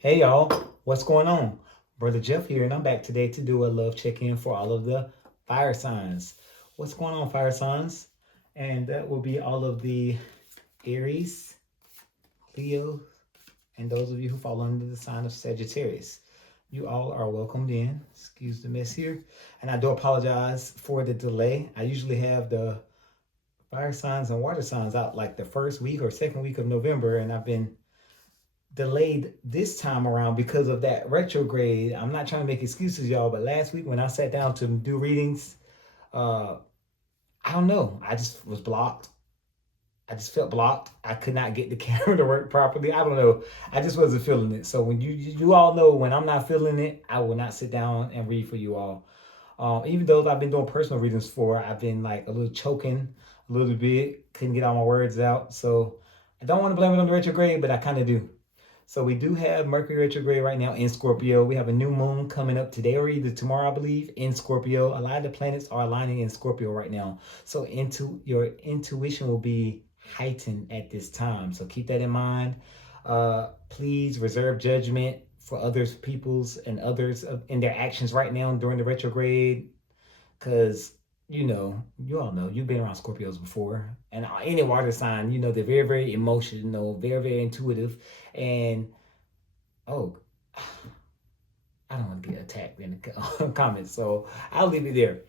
Hey y'all, what's going on? Brother Jeff here, and I'm back today to do a love check-in for all of the fire signs. What's going on, fire signs? And that will be all of the Aries, Leo, and those of you who fall under the sign of Sagittarius. You all are welcomed in. Excuse the mess here. And I do apologize for the delay. I usually have the fire signs and water signs out like the first week or second week of November, and I've been delayed this time around because of that retrograde. I'm not trying to make excuses, y'all, but last week when I sat down to do readings, uh, I don't know. I just was blocked. I just felt blocked. I could not get the camera to work properly. I don't know. I just wasn't feeling it. So when you all know when I'm not feeling it, I will not sit down and read for you all. Even though I've been doing personal readings for, I've been like a little choking a little bit, couldn't get all my words out. So I don't want to blame it on the retrograde, but I kind of do. So we do have Mercury retrograde right now in Scorpio. We have a new moon coming up today or either tomorrow, I believe, in Scorpio. A lot of the planets are aligning in Scorpio right now. So your intuition will be heightened at this time. So keep that in mind. Please reserve judgment for others, people's and others in their actions right now during the retrograde. Because you all know, you've been around Scorpios before, and any water sign, they're very, very emotional, very, very intuitive, and oh, I don't want to get attacked in the comments, so I'll leave it there.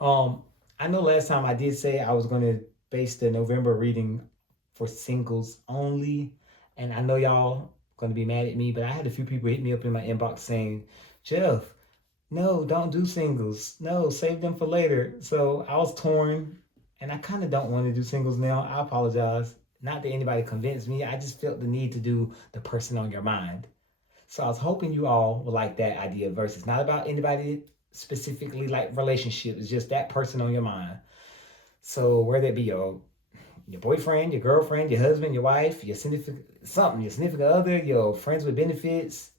Um, I know last time I did say I was going to base the November reading for singles only, and I know y'all going to be mad at me, but I had a few people hit me up in my inbox saying, Jeff, no, don't do singles. No, save them for later. So I was torn, and I kind of don't want to do singles now. I apologize. Not that anybody convinced me. I just felt the need to do the person on your mind. So I was hoping you all would like that idea versus not about anybody specifically like relationships. It's just that person on your mind. So whether it be your boyfriend, your girlfriend, your husband, your wife, your significant other, your friends with benefits,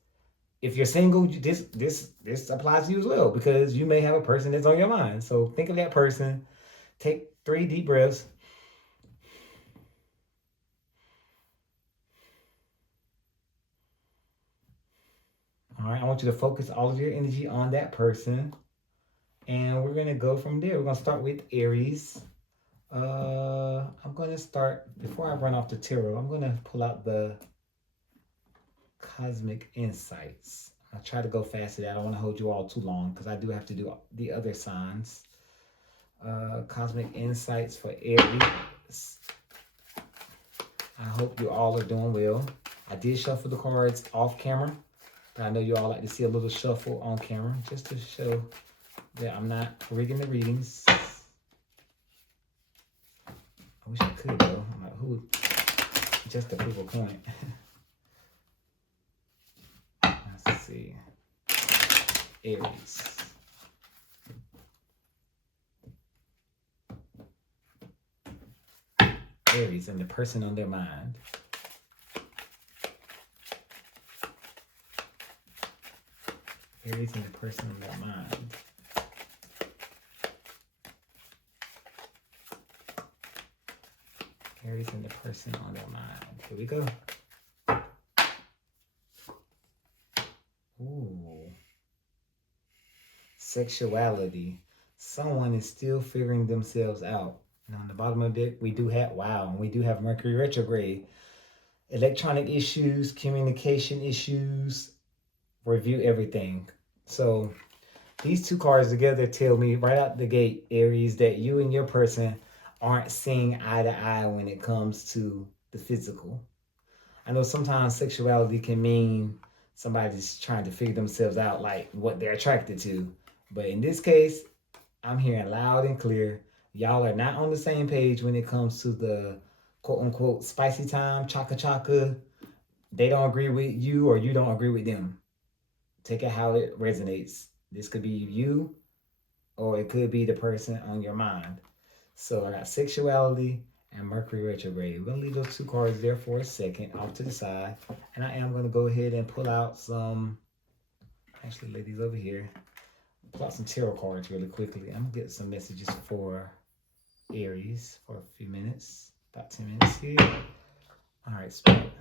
if you're single, this applies to you as well because you may have a person that's on your mind. So think of that person. Take 3 deep breaths. All right, I want you to focus all of your energy on that person, and we're gonna go from there. We're gonna start with Aries. I'm gonna start before I run off the tarot. I'm gonna pull out the Cosmic Insights. I'll try to go fast today. I don't want to hold you all too long because I do have to do the other signs. Cosmic Insights for Aries. I hope you all are doing well. I did shuffle the cards off camera, but I know you all like to see a little shuffle on camera just to show that I'm not rigging the readings. I wish I could though. I'm like, who? Just to prove a point. Let's see. Aries. Aries and the person on their mind. Aries and the person on their mind. Aries and the person on their mind. Here we go. Ooh. Sexuality. Someone is still figuring themselves out. And on the bottom of it, we do have, wow, we do have Mercury retrograde. Electronic issues, communication issues, review everything. So these two cards together tell me right out the gate, Aries, that you and your person aren't seeing eye to eye when it comes to the physical. I know sometimes sexuality can mean somebody's trying to figure themselves out, like what they're attracted to. But in this case, I'm hearing loud and clear. Y'all are not on the same page when it comes to the quote unquote spicy time, chaka chaka. They don't agree with you or you don't agree with them. Take it how it resonates. This could be you or it could be the person on your mind. So I got sexuality and Mercury retrograde. We're going to leave those two cards there for a second off to the side. And I am going to go ahead and pull out some, actually lay these over here. Pull out some tarot cards really quickly. I'm going to get some messages for Aries for a few minutes. About 10 minutes here. All right, Spirit,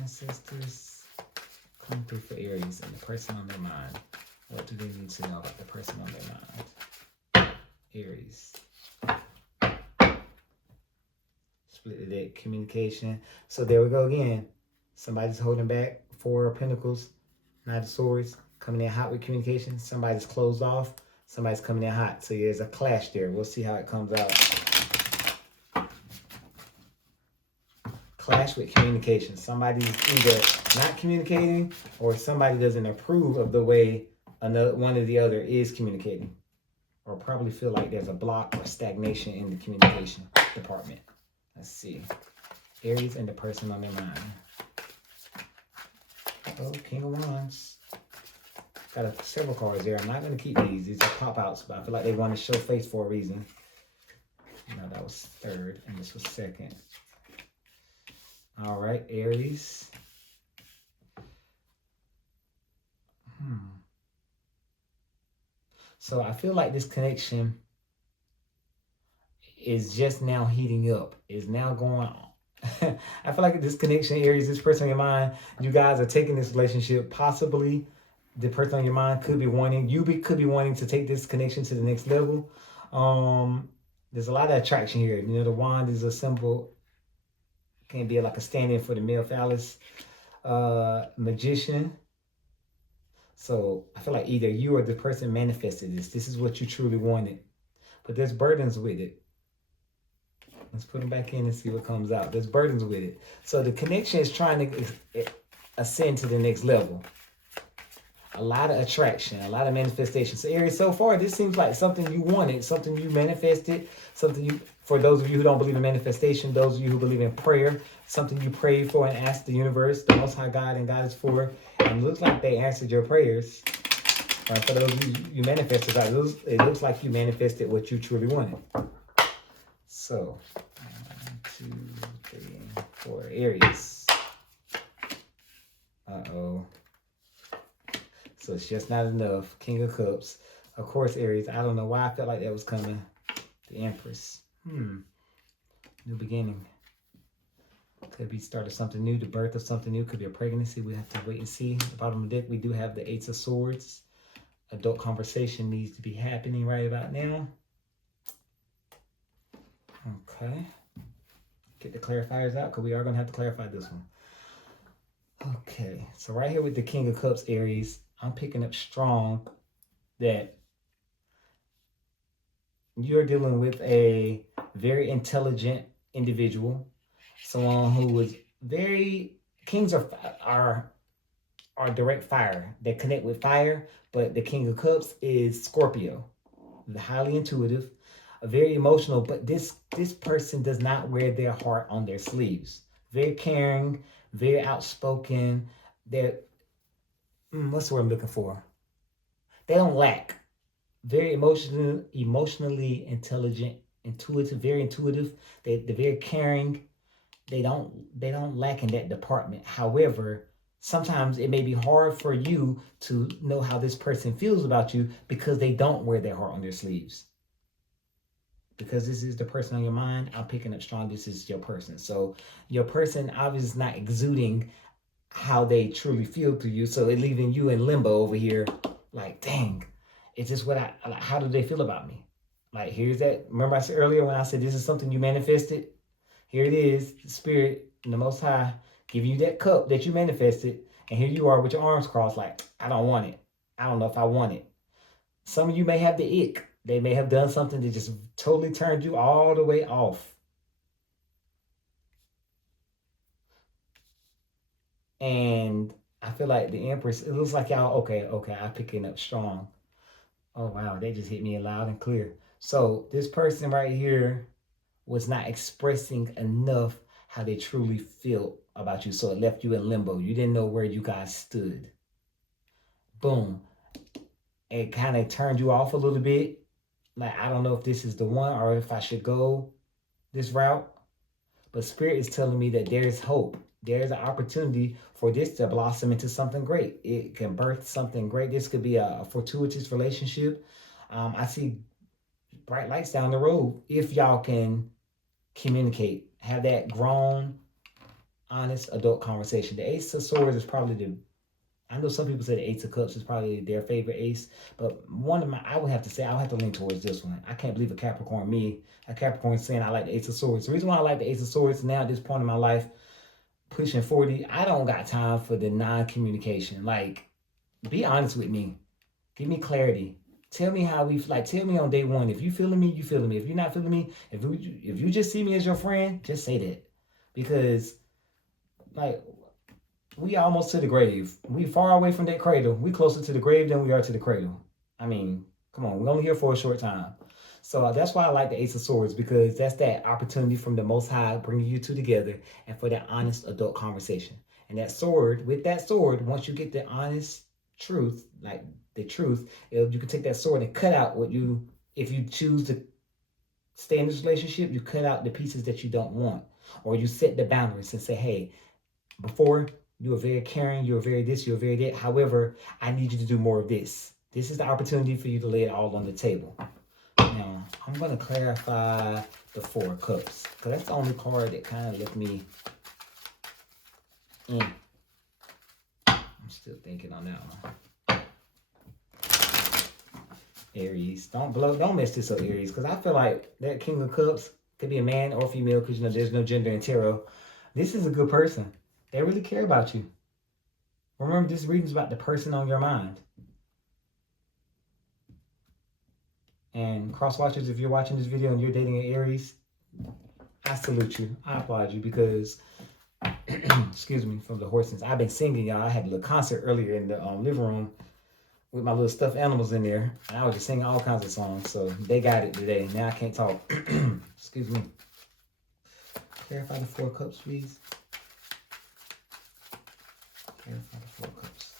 ancestors, Come through for Aries and the person on their mind. What do they need to know about the person on their mind? Aries. Split the deck, communication. So there we go again. Somebody's holding back. Four of Pentacles, Knight of Swords, coming in hot with communication. Somebody's closed off. Somebody's coming in hot. So there's a clash there. We'll see how it comes out. Clash with communication. Somebody's either not communicating or somebody doesn't approve of the way one or the other is communicating. Or probably feel like there's a block or stagnation in the communication department. Let's see. Aries and the person on their mind. Oh, King of Wands. Got several cards there. I'm not going to keep these. These are pop-outs, but I feel like they want to show face for a reason. No, that was third, and this was second. All right, Aries. So I feel like this connection is just now heating up. Is now going on. I feel like this connection, Aries, this person on your mind, you guys are taking this relationship. Possibly the person on your mind could be wanting, could be wanting to take this connection to the next level. There's a lot of attraction here. You know, the wand is a symbol, can be like a stand-in for the male phallus. Magician. So I feel like either you or the person manifested this. This is what you truly wanted. But there's burdens with it. Let's put them back in and see what comes out. There's burdens with it. So the connection is trying to ascend to the next level. A lot of attraction, a lot of manifestation. So Aries, so far, this seems like something you wanted, something you manifested, something you, for those of you who don't believe in manifestation, those of you who believe in prayer, something you prayed for and asked the universe, the Most High God and God is for, and it looks like they answered your prayers. For those of you manifested, it looks like you manifested what you truly wanted. So, 1, 2, 3, 4, Aries. Uh-oh. So it's just not enough. King of Cups. Of course, Aries. I don't know why I felt like that was coming. The Empress. New beginning. Could be start of something new, the birth of something new. Could be a pregnancy. We have to wait and see. At the bottom of the deck, we do have the Eight of Swords. Adult conversation needs to be happening right about now. Okay. Get the clarifiers out because we are going to have to clarify this one. Okay. So right here with the King of Cups, Aries, I'm picking up strong that you're dealing with a very intelligent individual. Someone who was very... Kings are direct fire. They connect with fire, but the King of Cups is Scorpio. Highly intuitive. Very emotional, but this person does not wear their heart on their sleeves. Very caring, very outspoken. They're, what's the word I'm looking for? They don't lack. Very emotionally intelligent, intuitive, very intuitive. They're very caring. They don't lack in that department. However, sometimes it may be hard for you to know how this person feels about you because they don't wear their heart on their sleeves. Because this is the person on your mind, I'm picking up strong, this is your person. So your person obviously is not exuding how they truly feel to you. So it's leaving you in limbo over here. Like, dang, is this what how do they feel about me? Like, here's that. Remember I said earlier when I said this is something you manifested? Here it is, the Spirit and the Most High give you that cup that you manifested. And here you are with your arms crossed like, I don't want it. I don't know if I want it. Some of you may have the ick. They may have done something that just totally turned you all the way off. And I feel like the Empress, it looks like y'all, okay, I'm picking up strong. Oh, wow, they just hit me loud and clear. So this person right here was not expressing enough how they truly feel about you. So it left you in limbo. You didn't know where you guys stood. Boom. It kind of turned you off a little bit. Like, I don't know if this is the one or if I should go this route. But Spirit is telling me that there's hope. There's an opportunity for this to blossom into something great. It can birth something great. This could be a fortuitous relationship. I see bright lights down the road if y'all can communicate. Have that grown, honest adult conversation. The Ace of Swords is probably I know some people say the Ace of Cups is probably their favorite ace, but I would have to say, I would have to lean towards this one. I can't believe a Capricorn saying I like the Ace of Swords. The reason why I like the Ace of Swords now at this point in my life, pushing 40, I don't got time for the non-communication. Like, be honest with me. Give me clarity. Tell me how tell me on day one. If you feeling me, you feeling me. If you're not feeling me, if you just see me as your friend, just say that. Because, like, we almost to the grave. We far away from that cradle. We closer to the grave than we are to the cradle. I mean, come on, we're only here for a short time. So that's why I like the Ace of Swords, because that's that opportunity from the Most High bringing you two together and for that honest adult conversation. And with that sword, once you get the honest truth, like the truth, you can take that sword and cut out if you choose to stay in this relationship, you cut out the pieces that you don't want. Or you set the boundaries and say, hey, before you were very caring, you were very this, you were very that. However, I need you to do more of this. This is the opportunity for you to lay it all on the table. Now, I'm going to clarify the Four of Cups, because that's the only card that kind of left me in. I'm still thinking on that one. Aries. Don't mess this up, Aries, because I feel like that King of Cups could be a man or female, because, there's no gender in tarot. This is a good person. They really care about you. Remember, this reading's about the person on your mind. And cross watchers, if you're watching this video and you're dating an Aries, I salute you. I applaud you, because, excuse me, from the horses. I've been singing, y'all. I had a little concert earlier in the living room with my little stuffed animals in there. And I was just singing all kinds of songs. So they got it today. Now I can't talk. Excuse me. Clarify the Four of Cups, please. Clarify the Four of Cups.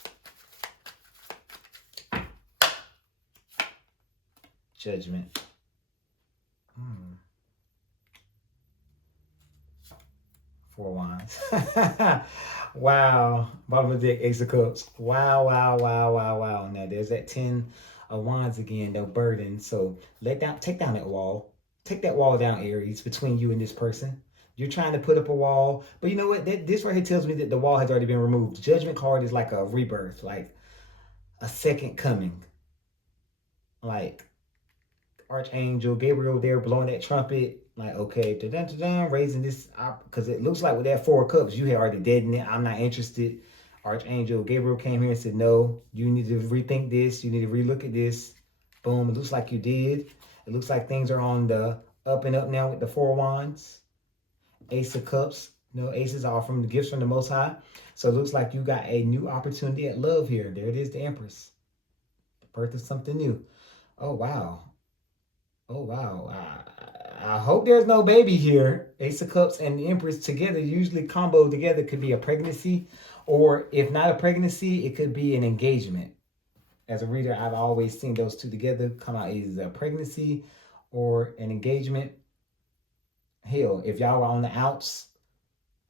Judgment. Four Wands. Wow. Bottom of the deck, Ace of Cups. Wow, wow, wow, wow, wow. Now there's that 10 of Wands again, no burden. So take down that wall. Take that wall down, Aries, between you and this person. You're trying to put up a wall. But you know what? This right here tells me that the wall has already been removed. The Judgment card is like a rebirth, like a second coming. Like Archangel Gabriel there blowing that trumpet. Like, okay, raising this up, because it looks like with that Four of Cups, you had already deadened it. I'm not interested. Archangel Gabriel came here and said, no, you need to rethink this. You need to relook at this. Boom. It looks like you did. It looks like things are on the up and up now with the Four Wands. Ace of Cups. Aces are from the gifts from the Most High. So it looks like you got a new opportunity at love here. There it is, the Empress. The birth of something new. Oh, wow. Oh, wow. I hope there's no baby here. Ace of Cups and the Empress together, usually combo together, could be a pregnancy. Or if not a pregnancy, it could be an engagement. As a reader, I've always seen those two together come out either a pregnancy or an engagement. Hell, if y'all were on the outs,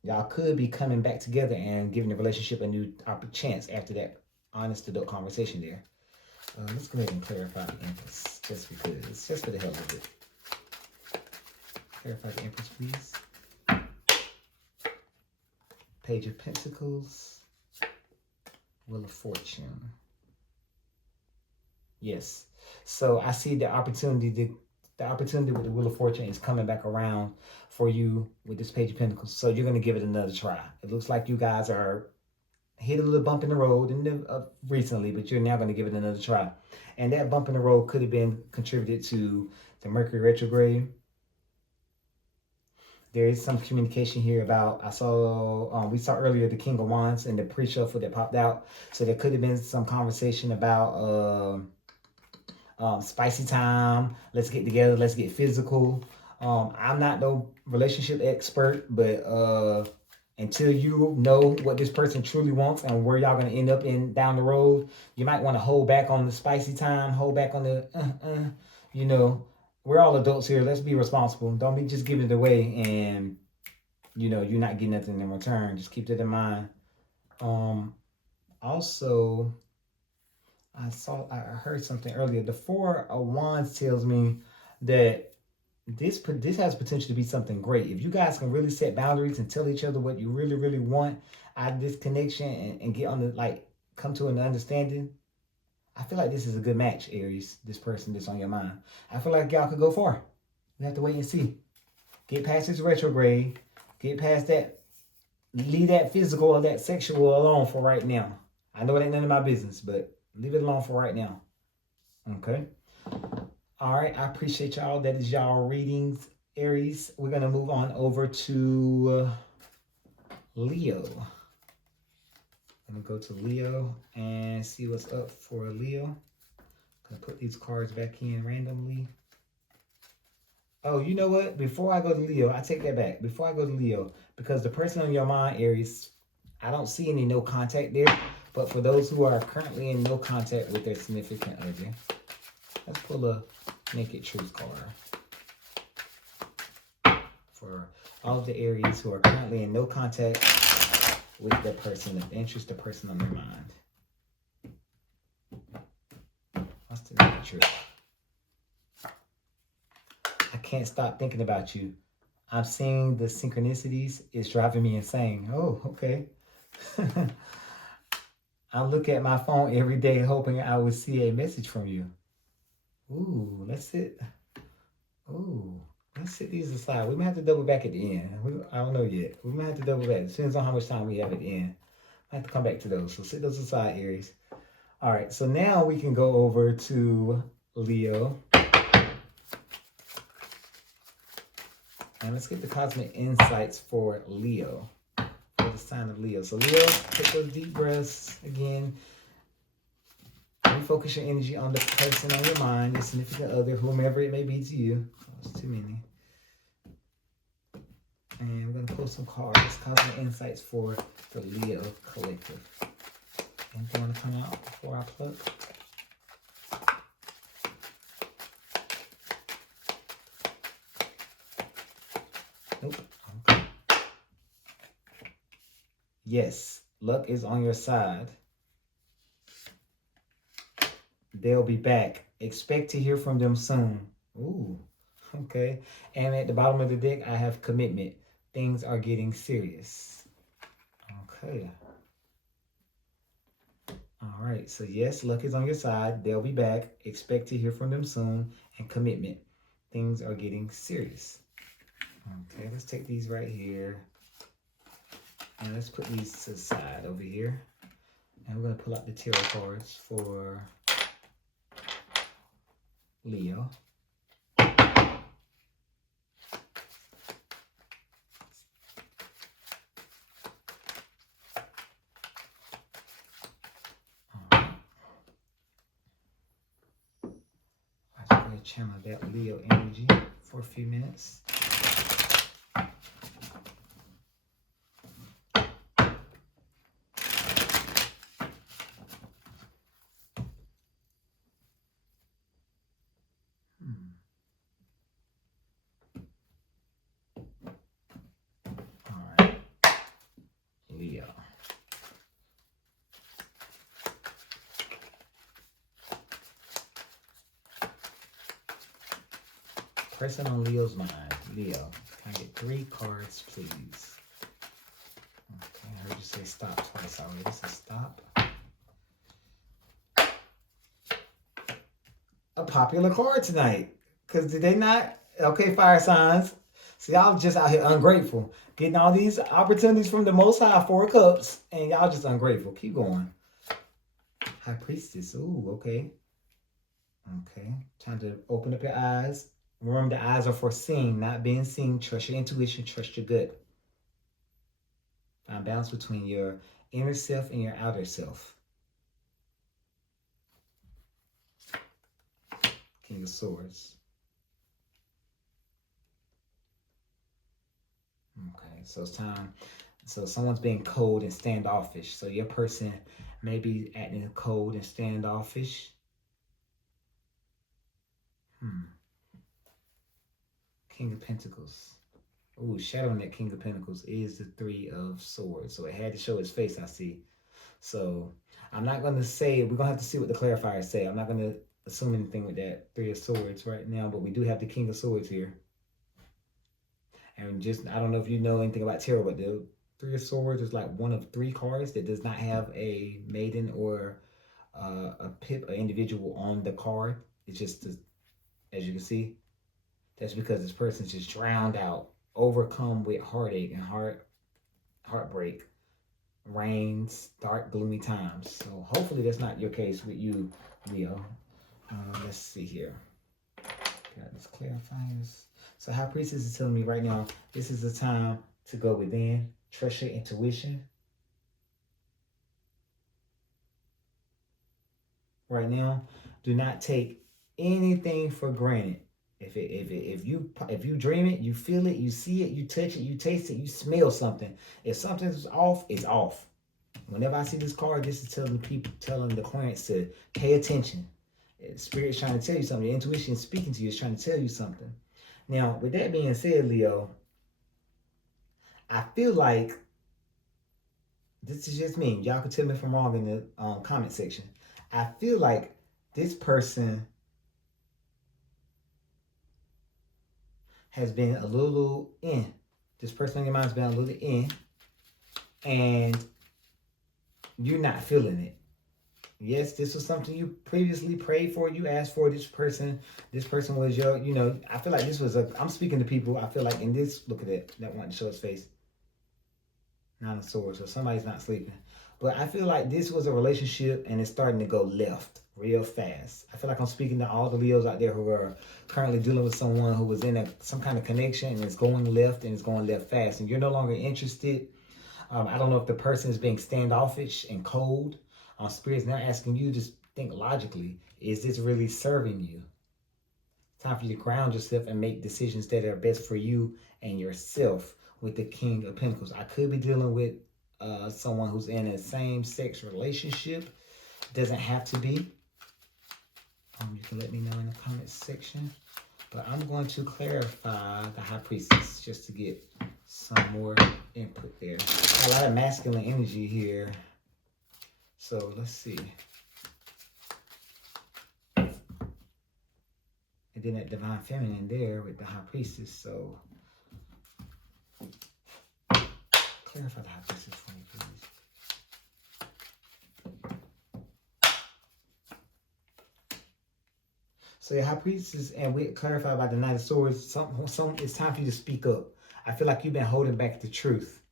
y'all could be coming back together and giving the relationship a new chance after that honest adult conversation there. Let's go ahead and clarify the Empress, just because, just for the hell of it. Clarify the Empress, please. Page of Pentacles. Wheel of Fortune. Yes. So I see the opportunity. The opportunity with the Wheel of Fortune is coming back around for you with this Page of Pentacles. So you're going to give it another try. It looks like you guys are hit a little bump in the road recently, but you're now going to give it another try. And that bump in the road could have been contributed to the Mercury retrograde. There is some communication here about, we saw earlier the King of Wands and the pre-shuffle that popped out. So there could have been some conversation about spicy time. Let's get together. Let's get physical. I'm not no relationship expert, but until you know what this person truly wants and where y'all going to end up in down the road, you might want to hold back on the spicy time, hold back on the, we're all adults here. Let's be responsible. Don't be just giving it away and, you're not getting nothing in return. Just keep that in mind. Also, I heard something earlier. The Four of Wands tells me that this has potential to be something great. If you guys can really set boundaries and tell each other what you really, really want out of this connection and get on the, come to an understanding. I feel like this is a good match, Aries. This person that's on your mind. I feel like y'all could go far. We have to wait and see. Get past this retrograde. Get past that. Leave that physical or that sexual alone for right now. I know it ain't none of my business, but leave it alone for right now. Okay? All right. I appreciate y'all. That is y'all readings, Aries. We're going to move on over to Leo. I'm going to go to Leo and see what's up for Leo. I'm going to put these cards back in randomly. Oh, you know what? Before I go to Leo, I take that back. Before I go to Leo, because the person on your mind, Aries, I don't see any no contact there. But for those who are currently in no contact with their significant other, let's pull a Naked Truth card. For all of the Aries who are currently in no contact with the person of interest, the person on their mind. What's the Naked Truth? I can't stop thinking about you. I'm seeing the synchronicities. It's driving me insane. Oh, okay. I look at my phone every day hoping I would see a message from you. Ooh, let's sit. Ooh, let's sit these aside. We might have to double back at the end. I don't know yet. We might have to double back. It depends on how much time we have at the end. I have to come back to those. So sit those aside, Aries. All right, so now we can go over to Leo. And let's get the cosmic insights for Leo, for the sign of Leo. So Leo, take those deep breaths again. Refocus your energy on the person on your mind, your significant other, whomever it may be to you. Oh, it's too many. And we're going to pull some cards, cosmic insights for the Leo collective. Anything want to come out before I pluck? Nope. Okay. Yes, luck is on your side. They'll be back. Expect to hear from them soon. Ooh, okay. And at the bottom of the deck, I have commitment. Things are getting serious. Okay. All right. So yes, luck is on your side. They'll be back. Expect to hear from them soon. And commitment. Things are getting serious. Okay, let's take these right here. And let's put these to the side over here. And we're going to pull out the tarot cards for Leo. I'm going to channel that Leo energy for a few minutes. Leo. Person on Leo's mind. Leo. Can I get 3 cards, please? Okay, I heard you say stop twice already. So stop. A popular card tonight. Because did they not? Okay, fire signs. So y'all just out here ungrateful. Getting all these opportunities from the Most High, 4 cups. And y'all just ungrateful. Keep going. High Priestess. Ooh, okay. Okay. Time to open up your eyes. Remember, the eyes are for seeing, not being seen. Trust your intuition. Trust your gut. Find balance between your inner self and your outer self. King of Swords. Okay, so it's time. So someone's being cold and standoffish. So your person may be acting cold and standoffish. King of Pentacles. Ooh, shadowing that King of Pentacles is the 3 of Swords. So it had to show his face, I see. So I'm not going to say, we're going to have to see what the clarifiers say. I'm not going to assume anything with that 3 of Swords right now, but we do have the King of Swords here. And just, I don't know if you know anything about tarot, but Three of Swords is like one of three cards that does not have a maiden or a pip, an individual on the card. It's just, as you can see, that's because this person's just drowned out, overcome with heartache and heartbreak, rains, dark, gloomy times. So hopefully that's not your case with you, Leo. Let's see here. Got this clarifiers. So High Priestess is telling me right now, this is the time to go within, trust your intuition. Right now, do not take anything for granted. If you dream it, you feel it, you see it, you touch it, you taste it, you smell something. If something's off, it's off. Whenever I see this card, this is telling the clients to pay attention. Spirit's trying to tell you something. Your intuition is speaking to you. It's trying to tell you something. Now, with that being said, Leo, I feel like this is just me. Y'all can tell me if I'm wrong in the comment section. I feel like this person has been a little in. This person in your mind has been a little in, and you're not feeling it. Yes, this was something you previously prayed for, you asked for. This person was your, I feel like this was I'm speaking to people, I feel like in this, look at that wanted to show his face. Nine of Swords, so somebody's not sleeping. But I feel like this was a relationship and it's starting to go left real fast. I feel like I'm speaking to all the Leos out there who are currently dealing with someone who was in some kind of connection and it's going left and it's going left fast and you're no longer interested. I don't know if the person is being standoffish and cold. Spirit's now asking you to think logically. Is this really serving you? Time for you to ground yourself and make decisions that are best for you and yourself with the King of Pentacles. I could be dealing with someone who's in a same-sex relationship. Doesn't have to be. You can let me know in the comments section. But I'm going to clarify the High Priestess just to get some more input there. A lot of masculine energy here. So let's see. And then that Divine Feminine there with the High Priestess. So clarify the High Priestess for me, please. So your High Priestess, and we clarify about the Knight of Swords, it's time for you to speak up. I feel like you've been holding back the truth.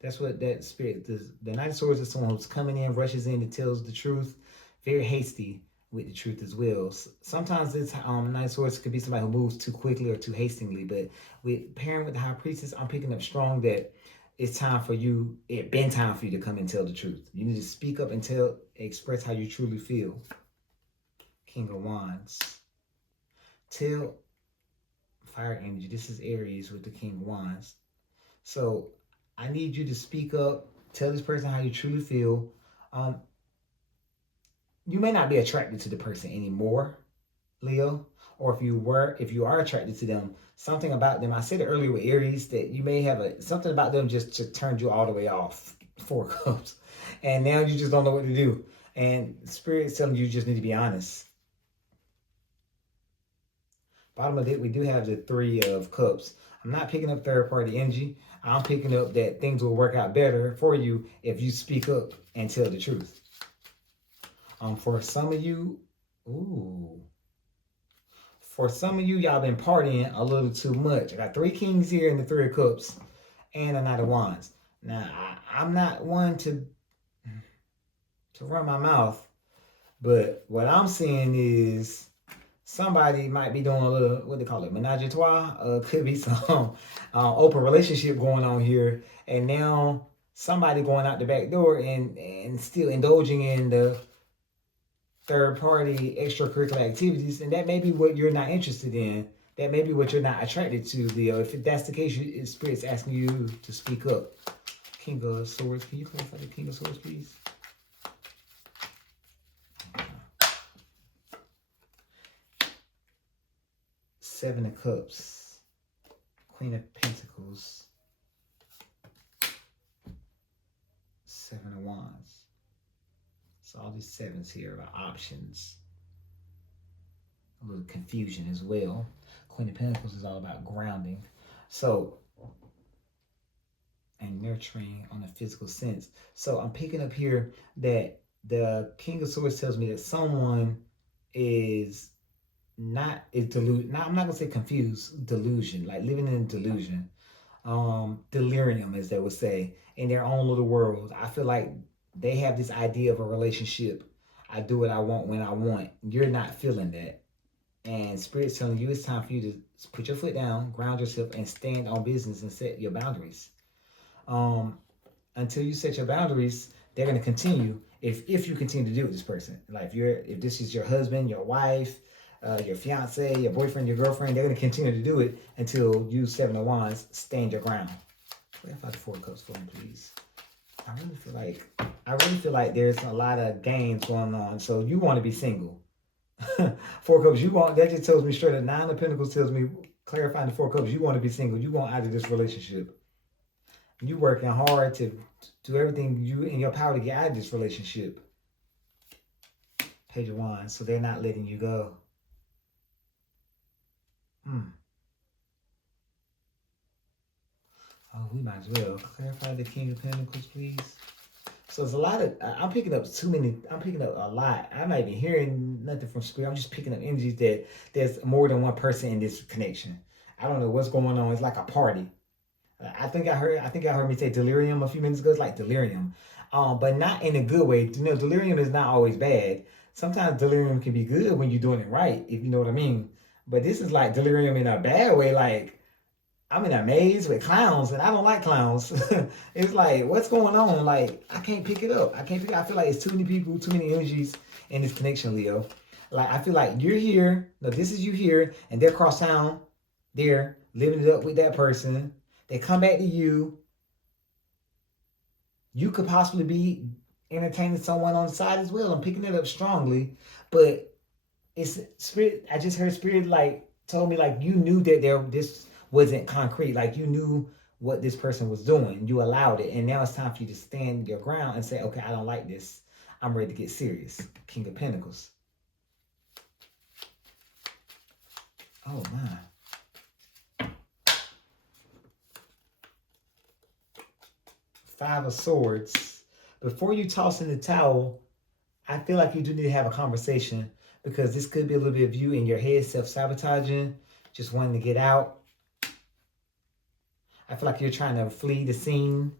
That's what that spirit does. The Knight of Swords is someone who's coming in, rushes in, and tells the truth. Very hasty with the truth as well. Sometimes this Knight of Swords could be somebody who moves too quickly or too hastily. But with pairing with the High Priestess, I'm picking up strong that it's time for you. It's been time for you to come and tell the truth. You need to speak up and express how you truly feel. King of Wands. Tell fire energy. This is Aries with the King of Wands. So I need you to speak up. Tell this person how you truly feel. You may not be attracted to the person anymore, Leo. Or if you are attracted to them, something about them. I said it earlier with Aries that you may have something about them just turned you all the way off. 4 cups. And now you just don't know what to do. And Spirit's telling you just need to be honest. Bottom of it, we do have the 3 of Cups. I'm not picking up third-party energy. I'm picking up that things will work out better for you if you speak up and tell the truth. For some of you, y'all been partying a little too much. I got 3 Kings here and the 3 of Cups and a Knight of Wands. Now, I'm not one to run my mouth, but what I'm seeing is somebody might be doing a little, what they call it, menage a trois. Could be some open relationship going on here. And now somebody going out the back door and still indulging in the third-party extracurricular activities. And that may be what you're not interested in. That may be what you're not attracted to, Leo. If that's the case, Spirit's asking you to speak up. King of Swords. Can you clarify the King of Swords, please? 7 of Cups, Queen of Pentacles, 7 of Wands. So all these 7s here are options. A little confusion as well. Queen of Pentacles is all about grounding. So and nurturing on a physical sense. So I'm picking up here that the King of Swords tells me that someone is not is delusion. I'm not gonna say confused, delusion, like living in delusion, delirium, as they would say, in their own little world. I feel like they have this idea of a relationship. I do what I want when I want. You're not feeling that, and Spirit's telling you it's time for you to put your foot down, ground yourself, and stand on business and set your boundaries. Um, until you set your boundaries, they're gonna continue. If you continue to deal with this person, like if this is your husband, your wife, your fiance, your boyfriend, your girlfriend, they're gonna continue to do it until you, Seven of Wands, stand your ground. Clarify the Four of Cups for me, please. I really feel like there's a lot of games going on. So you want to be single. Four of Cups, you want, that just tells me straight up. Nine of Pentacles tells me, clarifying the Four of Cups, you want to be single. You want out of this relationship. You working hard to do everything you in your power to get out of this relationship. Page of Wands, so they're not letting you go. Oh, we might as well clarify the King of Pentacles, please. So there's a lot of, I'm picking up a lot. I'm not even hearing nothing from Spirit. I'm just picking up energies that there's more than one person in this connection. I don't know what's going on. It's like a party. I think I heard me say delirium a few minutes ago. It's like delirium, but not in a good way. You know, delirium is not always bad. Sometimes delirium can be good when you're doing it right, if you know what I mean. But this is like delirium in a bad way. Like I'm in a maze with clowns, and I don't like clowns. It's like, what's going on? Like I can't pick it up. I feel like it's too many people, too many energies in this connection, Leo. Like I feel like you're here. No, this is you here, and they're across town. They're living it up with that person. They come back to you. You could possibly be entertaining someone on the side as well. I'm picking it up strongly, but it's Spirit. I just heard Spirit like told me like you knew that this wasn't concrete. Like you knew what this person was doing. You allowed it, and now it's time for you to stand your ground and say, okay, I don't like this. I'm ready to get serious. King of Pentacles. Oh my. Five of Swords. Before you toss in the towel, I feel like you do need to have a conversation, because this could be a little bit of you in your head self-sabotaging, just wanting to get out. I feel like you're trying to flee the scene.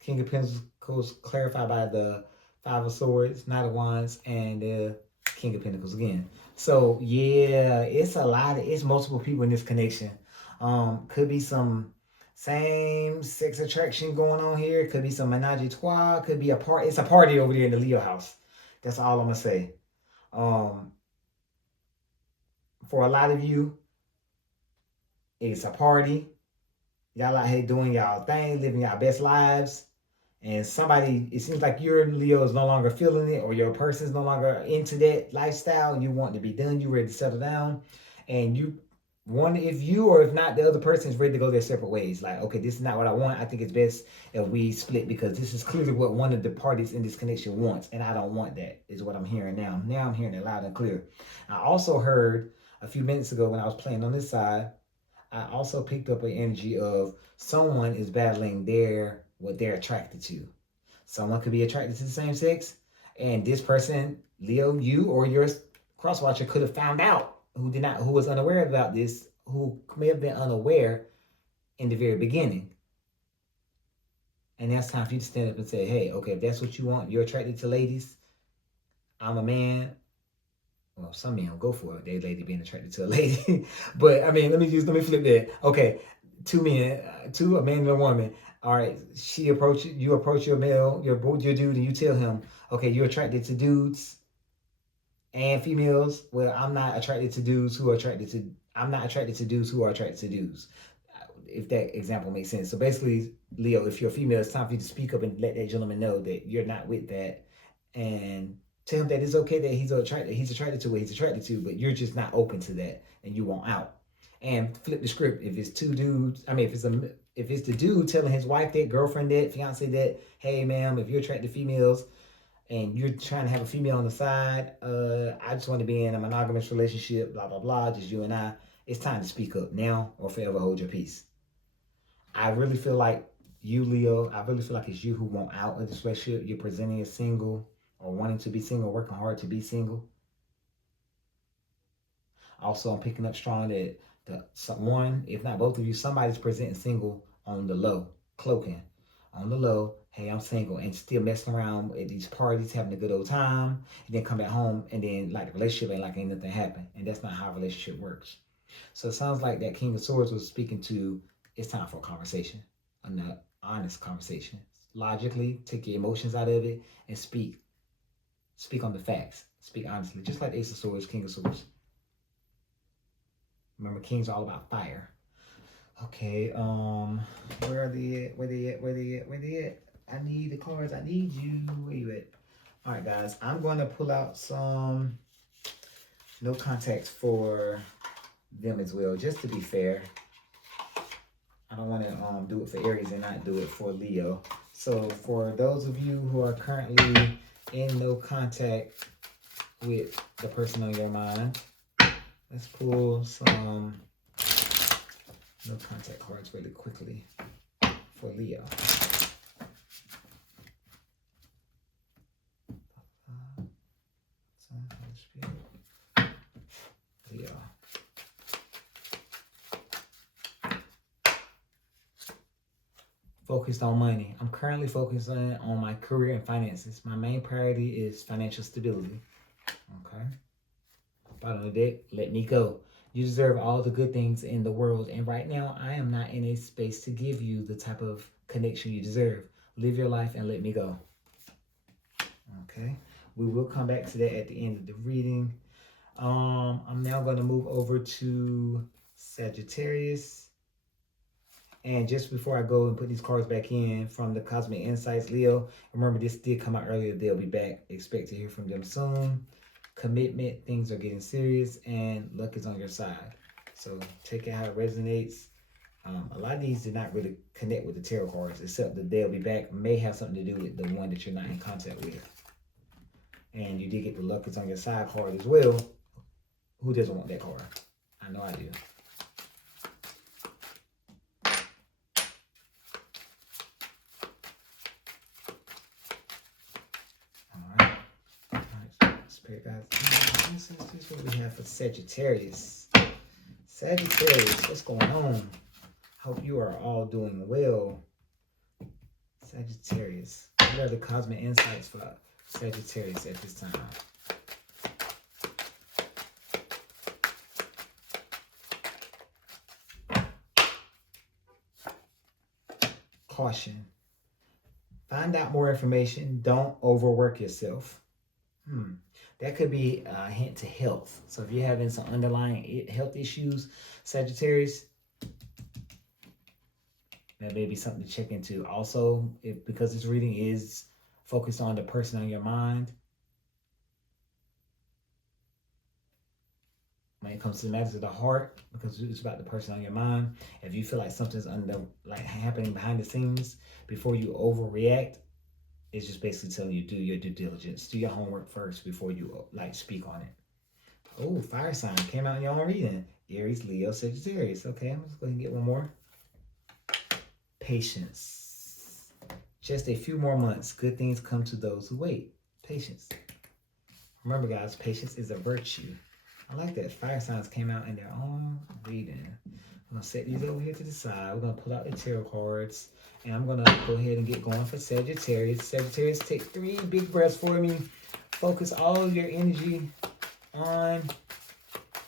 King of Pentacles clarified by the Five of Swords, Knight of Wands, and the King of Pentacles again. So yeah, it's multiple people in this connection. Could be some same sex attraction going on here. Could be some menage a trois. Could be a party. It's a party over there in the Leo house. That's all I'm gonna say. For a lot of you, it's a party. Y'all out here doing y'all thing, living y'all best lives. And somebody, it seems like your Leo is no longer feeling it, or your person is no longer into that lifestyle. You want to be done. You ready to settle down. And you wonder if you, or if not, the other person is ready to go their separate ways. Like, okay, this is not what I want. I think it's best if we split, because this is clearly what one of the parties in this connection wants. And I don't want that, is what I'm hearing now. Now I'm hearing it loud and clear. I also heard a few minutes ago when I was playing on this side, I also picked up an energy of someone is battling what they're attracted to. Someone could be attracted to the same sex, and this person, Leo, you or your crosswatcher, could have found out, who was unaware about this, who may have been unaware in the very beginning. And now it's time for you to stand up and say, hey, okay, if that's what you want, you're attracted to ladies, I'm a man. Well, some men don't go for it. They lady being attracted to a lady. But I mean, let me flip that. Okay, two men, a man and a woman. All right, you approach your male, your dude, and you tell him, okay, you're attracted to dudes and females. Well, I'm not attracted to dudes who are attracted to. I'm not attracted to dudes who are attracted to dudes. If that example makes sense. So basically, Leo, if you're a female, it's time for you to speak up and let that gentleman know that you're not with that, and tell him that it's okay that he's attracted to what he's attracted to, but you're just not open to that and you want out. And flip the script. If it's two dudes, I mean, if it's the dude telling his wife that, girlfriend that, fiance that, hey ma'am, if you're attracted to females and you're trying to have a female on the side, I just want to be in a monogamous relationship, blah blah blah, just you and I. It's time to speak up now or forever hold your peace. I really feel like you, Leo. I really feel like it's you who want out of this relationship. You're presenting as single or wanting to be single, working hard to be single. Also, I'm picking up strong that one, if not both of you, somebody's presenting single on the low, cloaking on the low. Hey, I'm single, and still messing around at these parties, having a good old time, and then come back home, and then like the relationship ain't like ain't nothing happened, and that's not how a relationship works. So it sounds like that King of Swords was speaking to, it's time for a conversation, an honest conversation. Logically, take your emotions out of it and speak. Speak on the facts. Speak honestly, just like Ace of Swords, King of Swords. Remember, kings are all about fire. Okay, where are they at? Where they at? Where they at? Where they at? I need the cards. I need you. Where you at? All right, guys. I'm going to pull out some no contacts for them as well, just to be fair. I don't want to do it for Aries and not do it for Leo. So for those of you who are currently in no contact with the person on your mind, let's pull some no contact cards really quickly for Leo. Leo. Focused on money. I'm currently focusing on my career and finances. My main priority is financial stability. Okay. Bottom of the deck, let me go. You deserve all the good things in the world, and right now I am not in a space to give you the type of connection you deserve. Live your life and let me go. Okay. We will come back to that at the end of the reading. I'm now going to move over to Sagittarius. And just before I go and put these cards back in from the Cosmic Insights, Leo, remember this did come out earlier. They'll be back. Expect to hear from them soon. Commitment, things are getting serious, and luck is on your side. So take it how it resonates. A lot of these did not really connect with the tarot cards, except that they'll be back may have something to do with the one that you're not in contact with. And you did get the luck is on your side card as well. Who doesn't want that card? I know I do. Spirit guys, this is what we have for Sagittarius. Sagittarius, what's going on? Hope you are all doing well. Sagittarius, what are the cosmic insights for Sagittarius at this time? Caution. Find out more information. Don't overwork yourself. That could be a hint to health. So if you're having some underlying health issues, Sagittarius, that may be something to check into. Also, because this reading is focused on the person on your mind, when it comes to the matters of the heart, because it's about the person on your mind, if you feel like something's happening behind the scenes before you overreact, it's just basically telling you do your due diligence, do your homework first before you speak on it. Oh, fire sign came out in your own reading. Aries, Leo, Sagittarius. Okay, I'm just going to get one more. Patience. Just a few more months. Good things come to those who wait. Patience. Remember, guys, patience is a virtue. I like that. Fire signs came out in their own reading. I'm going to set these over here to the side. We're going to pull out the tarot cards. And I'm going to go ahead and get going for Sagittarius. Sagittarius, take 3 big breaths for me. Focus all your energy on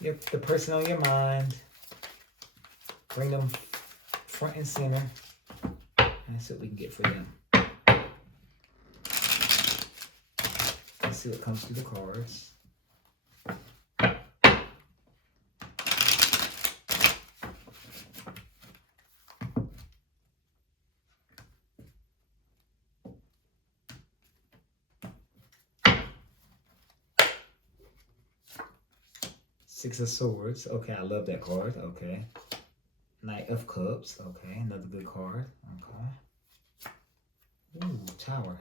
the person on your mind. Bring them front and center. And see what we can get for them. Let's see what comes through the cards. Six of Swords. Okay, I love that card. Okay. Knight of Cups. Okay, another good card. Okay. Ooh, Tower.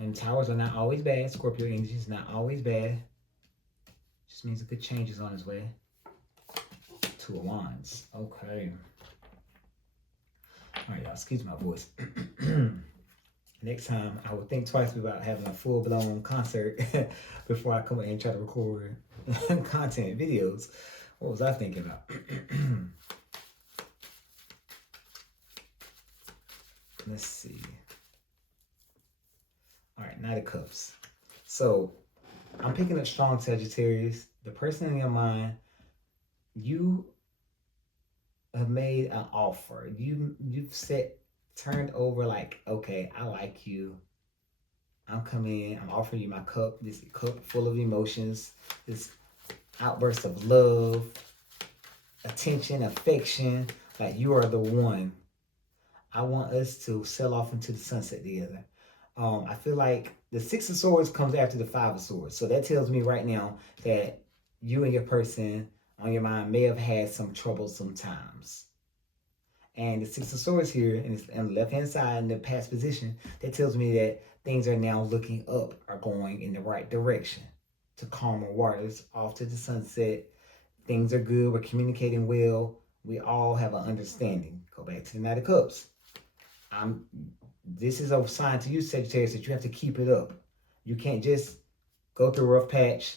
And towers are not always bad. Scorpio energy is not always bad. Just means a good change is on its way. 2 of Wands. Okay. All right, y'all, excuse my voice. Next time, I would think twice about having a full-blown concert before I come in and try to record content videos. What was I thinking about? Let's see. All right, Knight of Cups. So I'm picking up strong Sagittarius. The person in your mind, you have made an offer. You've turned over like, okay, I like you. I'm coming in, I'm offering you my cup, this cup full of emotions, this outburst of love, attention, affection. Like, you are the one. I want us to sail off into the sunset together. I feel like the Six of Swords comes after the Five of Swords. So that tells me right now that you and your person on your mind may have had some trouble sometimes. And the Six of Swords here, and it's on the left-hand side in the past position, that tells me that things are now looking up, are going in the right direction to calmer waters, off to the sunset. Things are good. We're communicating well. We all have an understanding. Go back to the Knight of Cups. This is a sign to you, Sagittarius, that you have to keep it up. You can't just go through a rough patch.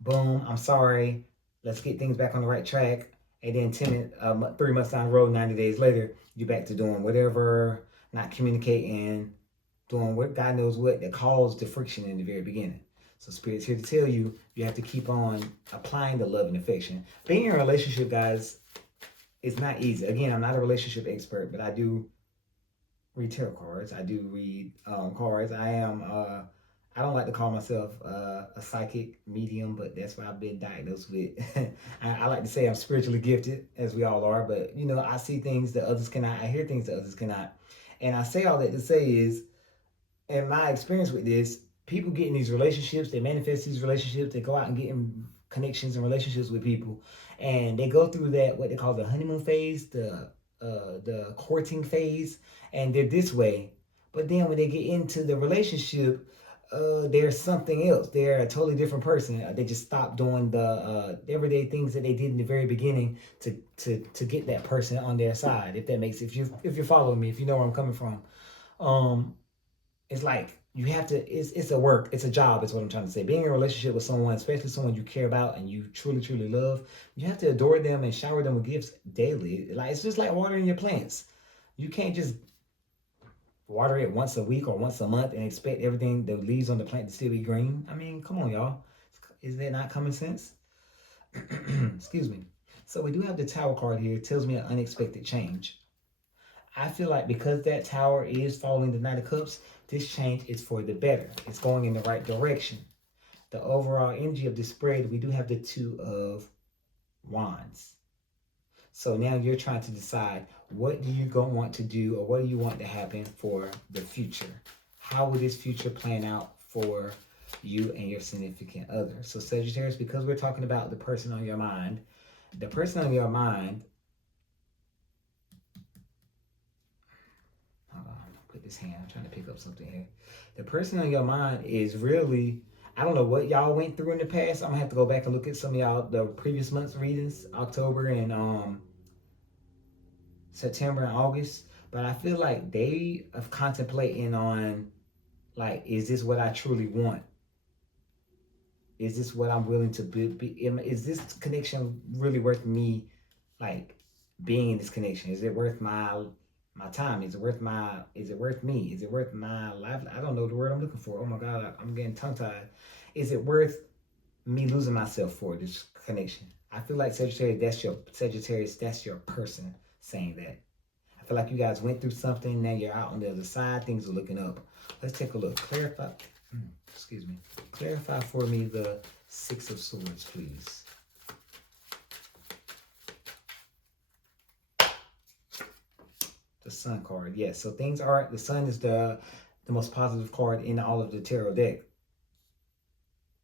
Boom, I'm sorry. Let's get things back on the right track. And then 3 months down the road, 90 days later, you're back to doing whatever, not communicating, doing what God knows what that caused the friction in the very beginning. So Spirit's here to tell you, you have to keep on applying the love and affection. Being in a relationship, guys, is not easy. Again, I'm not a relationship expert, but I do read tarot cards. I do read cards. I don't like to call myself a psychic medium, but that's what I've been diagnosed with. I like to say I'm spiritually gifted, as we all are, but you know, I see things that others cannot. I hear things that others cannot. And I say all that to say is, in my experience with this, people get in these relationships, they manifest these relationships, they go out and get in connections and relationships with people, and they go through that, what they call the honeymoon phase, the courting phase, and they're this way. But then when they get into the relationship, they're something else. They're a totally different person. They just stop doing the everyday things that they did in the very beginning to get that person on their side. If that makes, if you're following me, if you know where I'm coming from, it's like you have to. It's a work. It's a job. Is what I'm trying to say. Being in a relationship with someone, especially someone you care about and you truly love, you have to adore them and shower them with gifts daily. Like, it's just like watering your plants. You can't just water it once a week or once a month and expect everything, the leaves on the plant, to still be green. I mean, come on, y'all. Is that not common sense? Excuse me. So we do have the Tower card here. It tells me an unexpected change. I feel like because that Tower is following the Knight of Cups, this change is for the better. It's going in the right direction. The overall energy of this spread, we do have the Two of Wands. So now you're trying to decide, what do you want to do, or what do you want to happen for the future? How will this future plan out for you and your significant other? So Sagittarius, because we're talking about the person on your mind, the person on your mind, hold on, put this hand, I'm trying to pick up something here. The person on your mind is really, I don't know what y'all went through in the past. I'm gonna have to go back and look at some of y'all, the previous month's readings, October and September and August. But I feel like they are contemplating on, like, is this what I truly want? Is this what I'm willing to be? Is this connection really worth me, like, being in this connection? Is it worth my time? Is it worth me? Is it worth my life? I don't know the word I'm looking for. Oh my God, I'm getting tongue tied. Is it worth me losing myself for this connection? I feel like Sagittarius, that's your person saying that. I feel like you guys went through something, now you're out on the other side, things are looking up. Let's take a look. Clarify for me the Six of Swords, please. The Sun card, yes. So things are, the Sun is the most positive card in all of the tarot deck.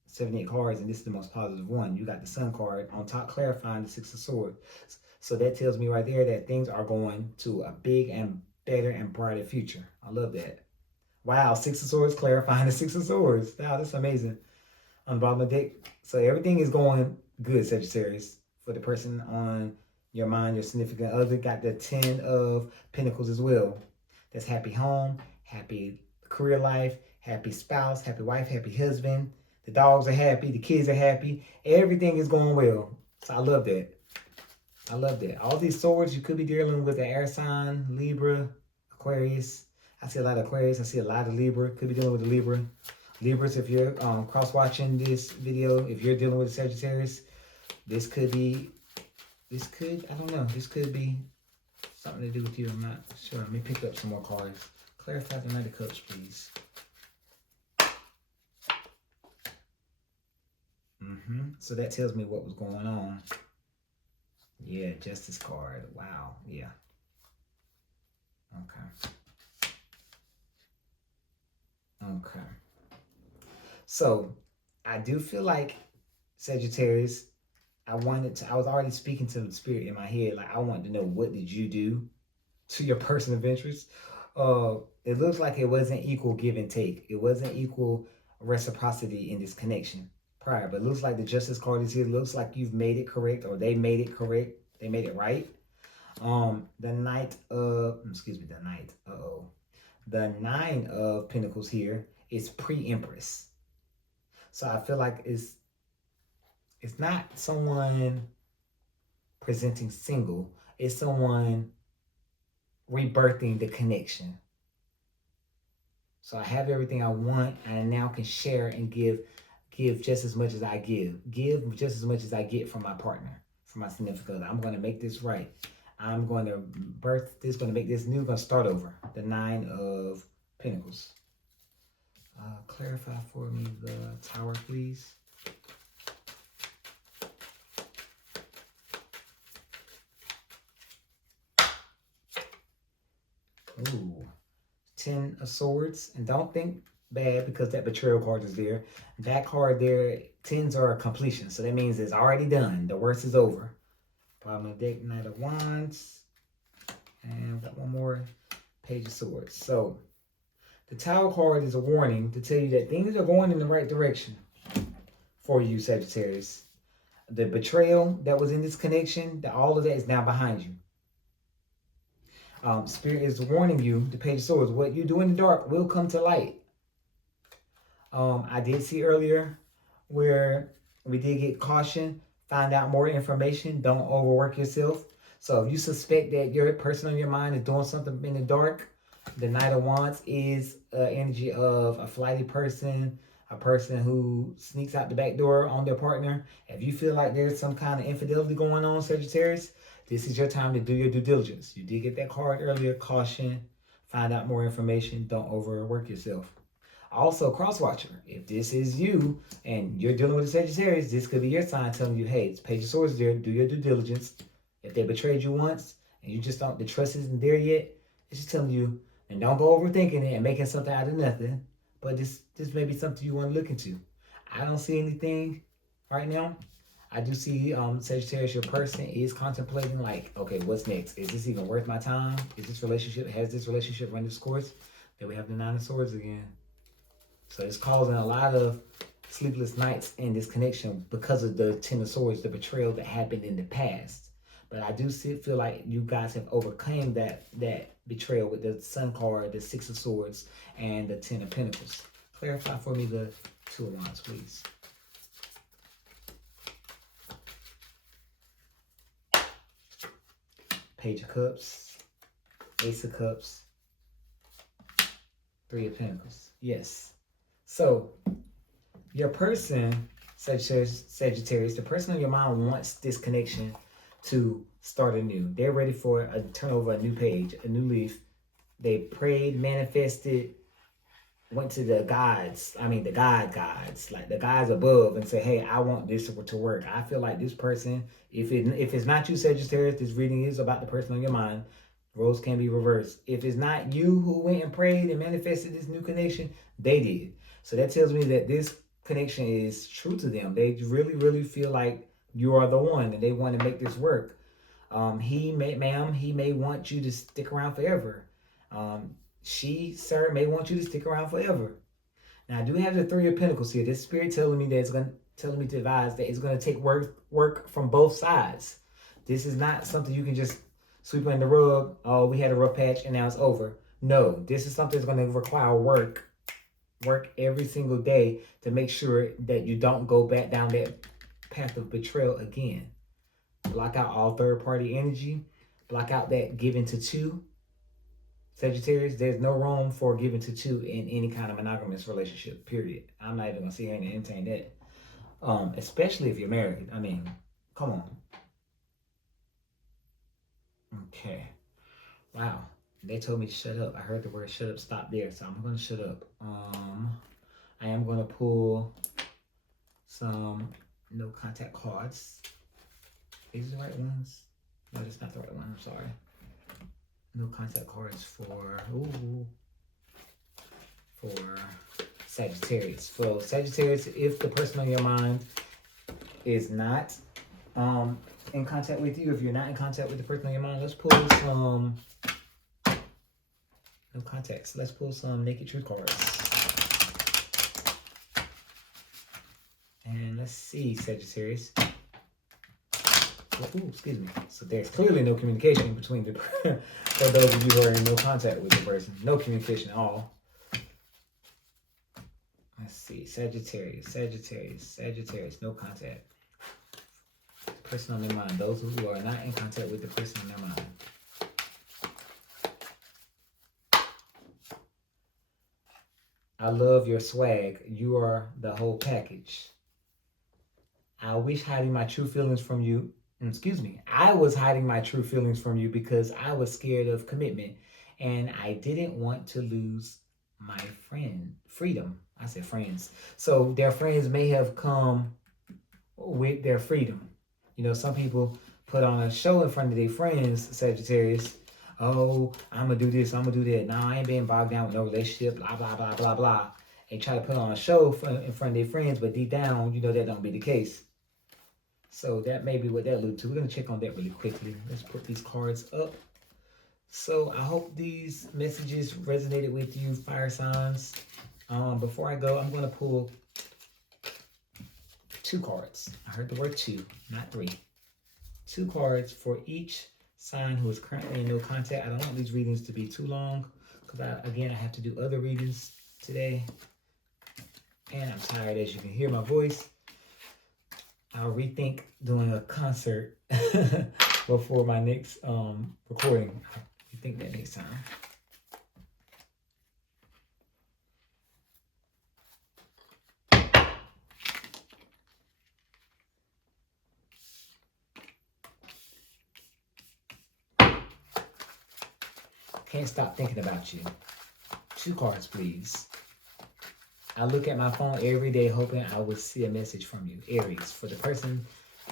78 cards, and this is the most positive one. You got the Sun card on top, clarifying the Six of Swords. So that tells me right there that things are going to a big and better and brighter future. I love that. Wow, Six of Swords clarifying the Six of Swords. Wow, that's amazing. On the bottom of the deck. So everything is going good, Sagittarius, for the person on your mind, your significant other. Got the 10 of Pentacles as well. That's happy home, happy career life, happy spouse, happy wife, happy husband. The dogs are happy, the kids are happy. Everything is going well. So I love that. I love that. All these swords, you could be dealing with the air sign, Libra, Aquarius. I see a lot of Aquarius. I see a lot of Libra. Could be dealing with the Libra. Libras, if you're cross-watching this video, if you're dealing with Sagittarius, this could, I don't know, this could be something to do with you. I'm not sure. Let me pick up some more cards. Clarify the Knight of Cups, please. So that tells me what was going on. Yeah, Justice card. Wow. Yeah. Okay. Okay. So I do feel like Sagittarius, I was already speaking to the spirit in my head. Like, I wanted to know, what did you do to your person of interest? It looks like it wasn't equal give and take. It wasn't equal reciprocity in this connection prior, but it looks like the Justice card is here. It looks like you've made it correct, or they made it correct. They made it right. The Knight of, the 9 of Pentacles here is pre-Empress. So I feel like it's not someone presenting single. It's someone rebirthing the connection. So I have everything I want, and I now can share and give just as much as I give. Give just as much as I get from my partner, from my significant other. I'm going to make this right. I'm going to birth this, going to make this new, going to start over. The 9 of Pentacles. Clarify for me the Tower, please. Ooh. 10 of Swords. And don't think bad because that Betrayal card is there. That card there, 10s are a completion. So that means it's already done. The worst is over. Bottom of the deck, Knight of Wands. And we've got one more, Page of Swords. So the Tower card is a warning to tell you that things are going in the right direction for you, Sagittarius. The betrayal that was in this connection, all of that is now behind you. Spirit is warning you, the Page of Swords, what you do in the dark will come to light. I did see earlier where we did get caution, find out more information, don't overwork yourself. So if you suspect that your person on your mind is doing something in the dark, the Knight of Wands is energy of a flighty person, a person who sneaks out the back door on their partner. If you feel like there's some kind of infidelity going on, Sagittarius, this is your time to do your due diligence. You did get that card earlier, caution, find out more information, don't overwork yourself. Also, Crosswatcher, if this is you and you're dealing with a Sagittarius, this could be your sign telling you, hey, it's Page of Swords there, do your due diligence. If they betrayed you once and you just don't, the trust isn't there yet, it's just telling you, and don't go overthinking it and making something out of nothing. But this may be something you want to look into. I don't see anything right now. I do see Sagittarius, your person is contemplating like, okay, what's next? Is this even worth my time? Has this relationship run its course? Then we have the 9 of Swords again. So it's causing a lot of sleepless nights in this connection because of the 10 of Swords, the betrayal that happened in the past. But I do feel like you guys have overcome that betrayal with the Sun card, the 6 of Swords, and the 10 of Pentacles. Clarify for me the 2 of Wands, please. Page of Cups, Ace of Cups, 3 of Pentacles. Yes. So your person, Sagittarius, the person on your mind wants this connection to start anew. They're ready for a turn over, a new page, a new leaf. They prayed, manifested, went to the gods, the gods, like the gods above, and say, hey, I want this to work. I feel like this person, if it's not you, Sagittarius, this reading is about the person on your mind. Roles can be reversed. If it's not you who went and prayed and manifested this new connection, they did. So that tells me that this connection is true to them. They really, really feel like you are the one and they want to make this work. He may want you to stick around forever. She, sir, may want you to stick around forever. Now, I do have the 3 of Pentacles here. This spirit telling me to advise that it's going to take work from both sides. This is not something you can just sweep under the rug. Oh, we had a rough patch and now it's over. No, this is something that's going to require work every single day to make sure that you don't go back down that path of betrayal again. Block out all third-party energy. Block out that giving to two. Sagittarius, there's no room for giving to two in any kind of monogamous relationship, period. I'm not even going to sit here and entertain that. Especially if you're married. I mean, come on. Okay. Wow. They told me to shut up. I heard the word shut up stop there, so I'm going to shut up. I am going to pull some no contact cards. These are the right ones? No, that's not the right one. I'm sorry. No contact cards for Sagittarius. For Sagittarius, if the person on your mind is not in contact with you, if you're not in contact with the person on your mind, let's pull some no contacts. Let's pull some naked truth cards. And let's see, Sagittarius. Ooh, excuse me. So there's clearly no communication between the for those of you who are in no contact with the person. No communication at all. Let's see. Sagittarius, no contact. Person on their mind. Those who are not in contact with the person on their mind. I love your swag. You are the whole package. I wish hiding my true feelings from you. Excuse me. I was hiding my true feelings from you because I was scared of commitment and I didn't want to lose my freedom. I said friends. So their friends may have come with their freedom. You know, some people put on a show in front of their friends, Sagittarius. Oh, I'm going to do this, I'm going to do that. Nah, I ain't being bogged down with no relationship, blah, blah, blah, blah, blah. They try to put on a show in front of their friends, but deep down, you know that don't be the case. So that may be what that alludes to. We're going to check on that really quickly. Let's put these cards up. So I hope these messages resonated with you, fire signs. Before I go, I'm going to pull 2 cards. I heard the word 2, not 3. 2 cards for each sign who is currently in no contact. I don't want these readings to be too long because, I have to do other readings today. And I'm tired, as you can hear my voice. I'll rethink doing a concert before my next recording. I'll rethink that next time. Can't stop thinking about you. 2 cards, please. I look at my phone every day hoping I will see a message from you. Aries, for the person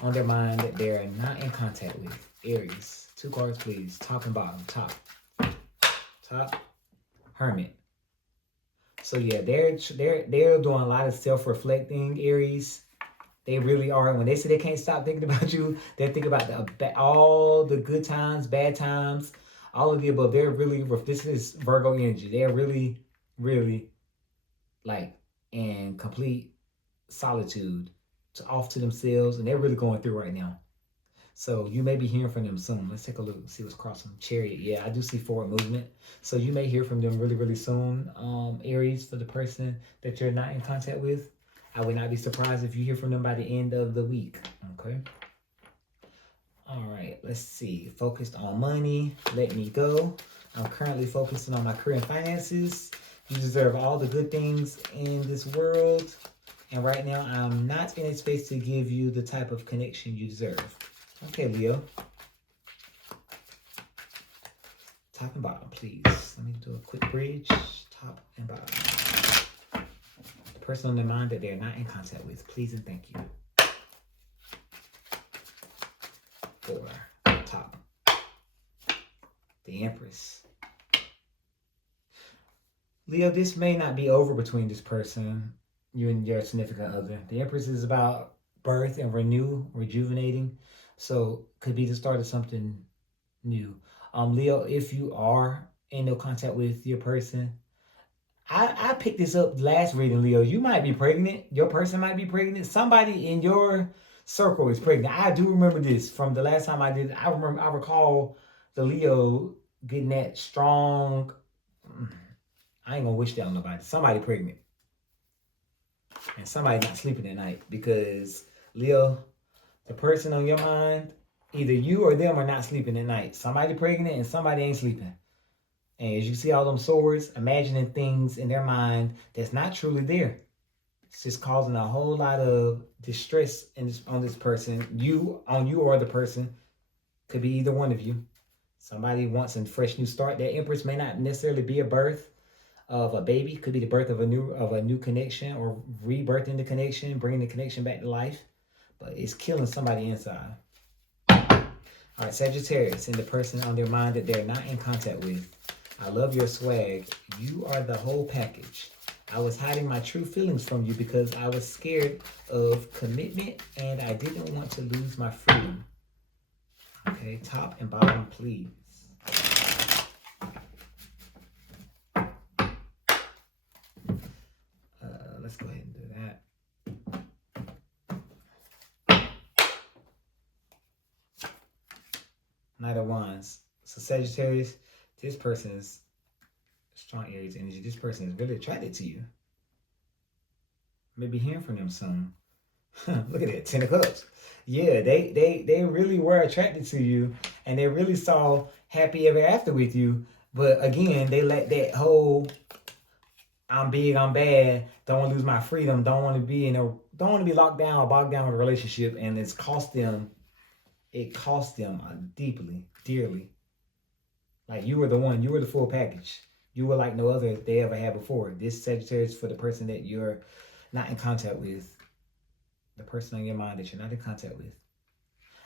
on their mind that they're not in contact with. Aries, 2 cards, please. Top and bottom. Top. Hermit. So yeah, they're doing a lot of self-reflecting, Aries. They really are. When they say they can't stop thinking about you, they're thinking about all the good times, bad times, all of the above. They're really, this is Virgo energy. They're really, really like in complete solitude, off to themselves, and they're really going through right now. So you may be hearing from them soon. Let's take a look and see what's crossing. Chariot, yeah, I do see forward movement. So you may hear from them really, really soon. Aries, for the person that you're not in contact with, I would not be surprised if you hear from them by the end of the week, okay? All right, let's see. Focused on money, let me go. I'm currently focusing on my career and finances. You deserve all the good things in this world. And right now, I'm not in a space to give you the type of connection you deserve. Okay, Leo. Top and bottom, please. Let me do a quick bridge. Top and bottom. The person on their mind that they're not in contact with, please and thank you. 4, top. The Empress. Leo, this may not be over between this person, you and your significant other. The Empress is about birth and rejuvenating. So could be the start of something new. Leo, if you are in no contact with your person, I picked this up last reading, Leo. You might be pregnant. Your person might be pregnant. Somebody in your circle is pregnant. I do remember this from the last time I did. I recall the Leo getting that strong. I ain't gonna wish that on nobody. Somebody pregnant. And somebody not sleeping at night because Leo, the person on your mind, either you or them are not sleeping at night. Somebody pregnant and somebody ain't sleeping. And as you see all them swords, imagining things in their mind that's not truly there. It's just causing a whole lot of distress on this person. You or the person. Could be either one of you. Somebody wants a fresh new start. That Empress may not necessarily be a birth of a baby. Could be the birth of a new connection or rebirthing the connection, bringing the connection back to life. But it's killing somebody inside. All right, Sagittarius, and the person on their mind that they're not in contact with. I love your swag. You are the whole package. I was hiding my true feelings from you because I was scared of commitment and I didn't want to lose my freedom. Okay, top and bottom, please. Let's go ahead and do that. Knight of Wands. So Sagittarius, this person is strong Aries energy. This person is really attracted to you. Maybe hearing from them soon. Look at that, 10 of Cups. Yeah, they really were attracted to you, and they really saw happy ever after with you. But again, they let that whole I'm big, I'm bad, don't want to lose my freedom, don't want to be locked down or bogged down with a relationship, and it cost them deeply, dearly. Like you were the full package. You were like no other they ever had before. This Sagittarius for the person that you're not in contact with. The person on your mind that you're not in contact with.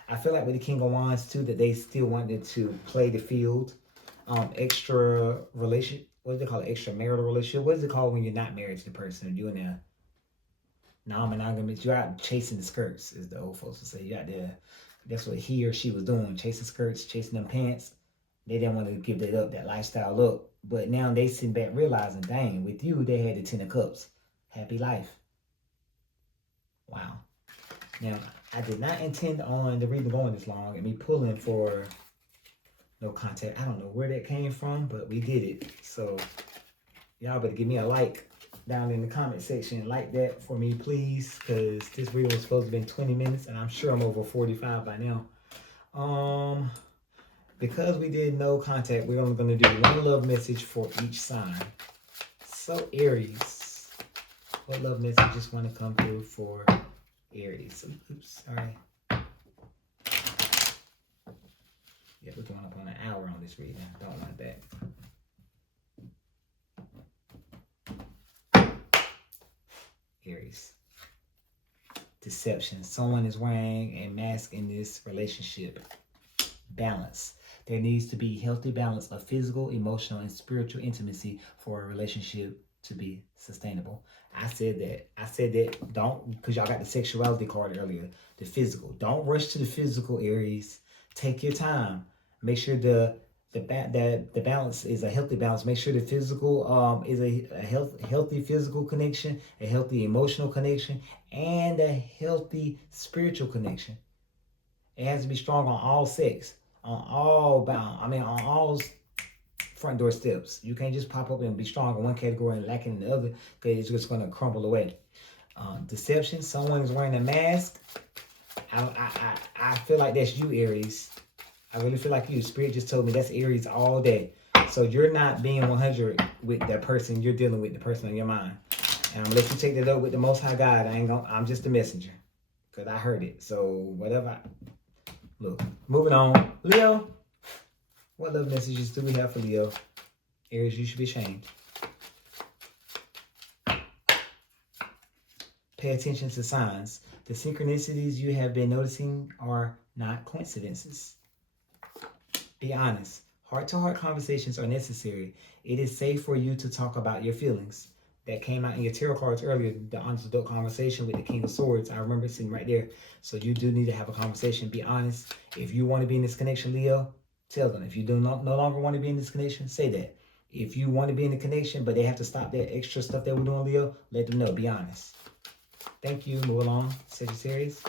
I feel like with the King of Wands too, that they still wanted to play the field. Extra relationship. What do they call it? Extramarital relationship. What is it called when you're not married to the person? You're in a non-monogamous. You're out chasing the skirts, as the old folks would say. You out there. That's what he or she was doing, chasing skirts, chasing them pants. They didn't want to give that up, that lifestyle up. But now they sitting back realizing, dang, with you, they had the 10 of Cups. Happy life. Wow. Now, I did not intend on the reading going this long and me pulling for no contact. I don't know where that came from, but we did it. So, y'all better give me a like down in the comment section. Like that for me, please, because this video was supposed to be 20 minutes, and I'm sure I'm over 45 by now. Because we did no contact, we're only going to do one love message for each sign. So, Aries, what love messages want to come through for Aries? Oops, sorry. Yeah, we're going up on an hour on this reading. Don't want that. Aries. Deception. Someone is wearing a mask in this relationship. Balance. There needs to be healthy balance of physical, emotional, and spiritual intimacy for a relationship to be sustainable. I said that don't, because y'all got the sexuality card earlier. The physical. Don't rush to the physical, Aries. Take your time. Make sure the balance is a healthy balance. Make sure the physical is a healthy physical connection, a healthy emotional connection, and a healthy spiritual connection. It has to be strong on all six, on all front door steps. You can't just pop up and be strong in one category and lacking in the other, because it's just going to crumble away. Deception. Someone is wearing a mask. I feel like that's you, Aries. I really feel like you. Spirit just told me that's Aries all day. So you're not being 100 with that person. You're dealing with the person on your mind. And I'm gonna let you take that up with the Most High God. I'm just a messenger, because I heard it. So whatever. Look, moving on. Leo, what love messages do we have for Leo? Aries, you should be ashamed. Pay attention to signs. The synchronicities you have been noticing are not coincidences. Be honest. Heart-to-heart conversations are necessary. It is safe for you to talk about your feelings. That came out in your tarot cards earlier, the honest adult conversation with the King of Swords. I remember sitting right there. So you do need to have a conversation. Be honest. If you want to be in this connection, Leo, tell them. If you do no longer want to be in this connection, say that. If you want to be in the connection, but they have to stop that extra stuff that we're doing, Leo, let them know. Be honest. Thank you. Move along, Sagittarius.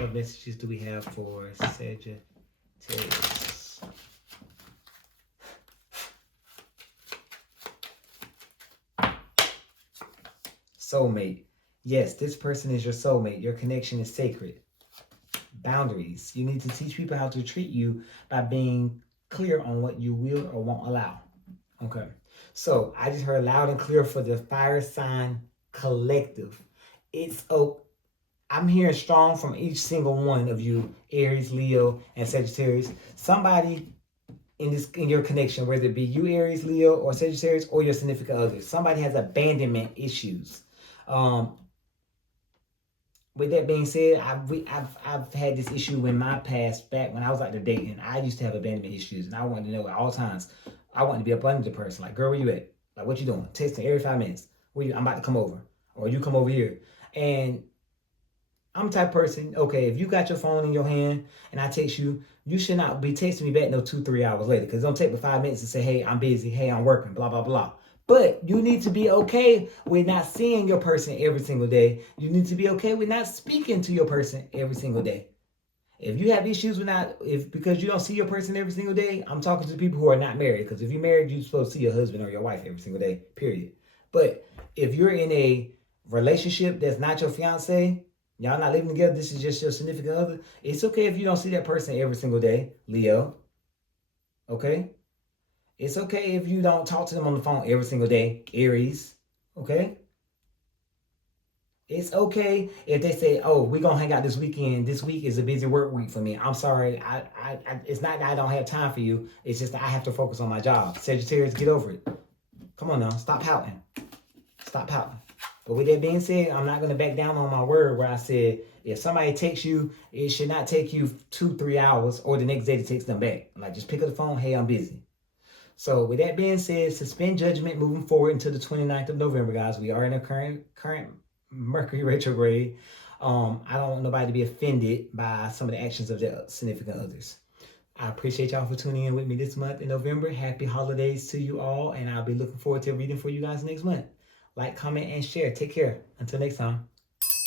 What messages do we have for Sagittarius? Soulmate. Yes, this person is your soulmate. Your connection is sacred. Boundaries. You need to teach people how to treat you by being clear on what you will or won't allow. Okay. So I just heard loud and clear for the fire sign collective. I'm hearing strong from each single one of you, Aries, Leo, and Sagittarius. Somebody in your connection, whether it be you, Aries, Leo, or Sagittarius, or your significant other, somebody has abandonment issues. With that being said, I've had this issue in my past. Back when I was out there dating, I used to have abandonment issues, and I wanted to know at all times. I wanted to be up under the person. Like, girl, where you at? Like, what you doing? Texting every 5 minutes. I'm about to come over, or you come over here. And I'm the type of person, okay, if you got your phone in your hand and I text you, you should not be texting me back no 2-3 hours later, because it don't take but 5 minutes to say, hey, I'm busy, hey, I'm working, blah, blah, blah. But you need to be okay with not seeing your person every single day. You need to be okay with not speaking to your person every single day. If you have issues with because you don't see your person every single day, I'm talking to people who are not married, because if you're married, you're supposed to see your husband or your wife every single day, period. But if you're in a relationship that's not your fiance, y'all not living together, this is just your significant other, it's okay if you don't see that person every single day, Leo. Okay? It's okay if you don't talk to them on the phone every single day, Aries. Okay? It's okay if they say, oh, we're going to hang out this weekend. This week is a busy work week for me. I'm sorry. It's not that I don't have time for you. It's just that I have to focus on my job. Sagittarius, get over it. Come on now. Stop pouting. Stop pouting. But with that being said, I'm not going to back down on my word where I said, if somebody texts you, it should not take you 2-3 hours or the next day to text them back. Like, just pick up the phone. Hey, I'm busy. So with that being said, suspend judgment moving forward until the 29th of November, guys. We are in a current Mercury retrograde. I don't want nobody to be offended by some of the actions of their significant others. I appreciate y'all for tuning in with me this month in November. Happy holidays to you all, and I'll be looking forward to reading for you guys next month. Like, comment, and share. Take care. Until next time.